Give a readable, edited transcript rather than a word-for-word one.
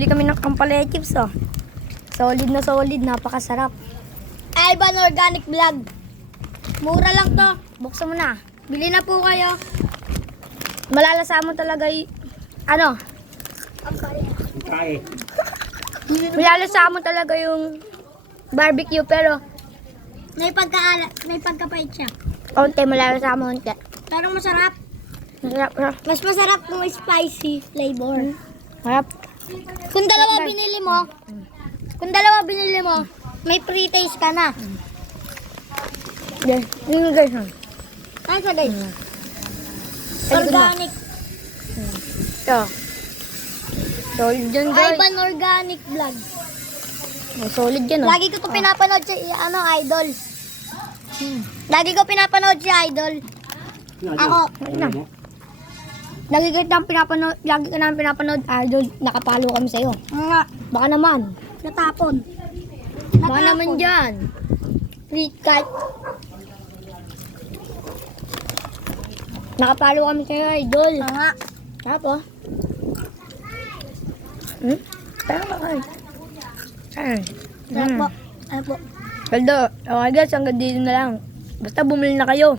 bumili kami ng Kampalaya chips, oh. Solid na solid, napakasarap. Ivan Organic Vlog. Mura lang to. Buksan mo na. Bili na po kayo. Malalasa mo talaga ano? Kae. Malalasa mo talaga yung barbecue, pero May pagkapait siya. konti, malalasa mo konti. Pero masarap. Masarap, masarap. Mas masarap kung spicy flavor. Masarap. Kung dalawa binili mo, may pre-taste ka na. Yes, yun guys. Ano sa guys? Ay, likod mo. Organic. Ito. Solid yun, guys. Ivan Organic Vlog. Oh, solid yun, oh. Lagi ko to pinapanood si Idol. Lagi ko pinapanood si Idol. Ako. Lagi ka namin pinapanood, Idol. Nakapalo kami sa'yo. Nga. Baka naman. Natapon. Baka naman dyan. Free cut. Nakapalo kami sa'yo, Idol. Nga. Tapos? Tara ka, ay. Ay. Ano po? Ano po? Paldo, okay guys, hanggang dito na lang. Basta bumili na kayo.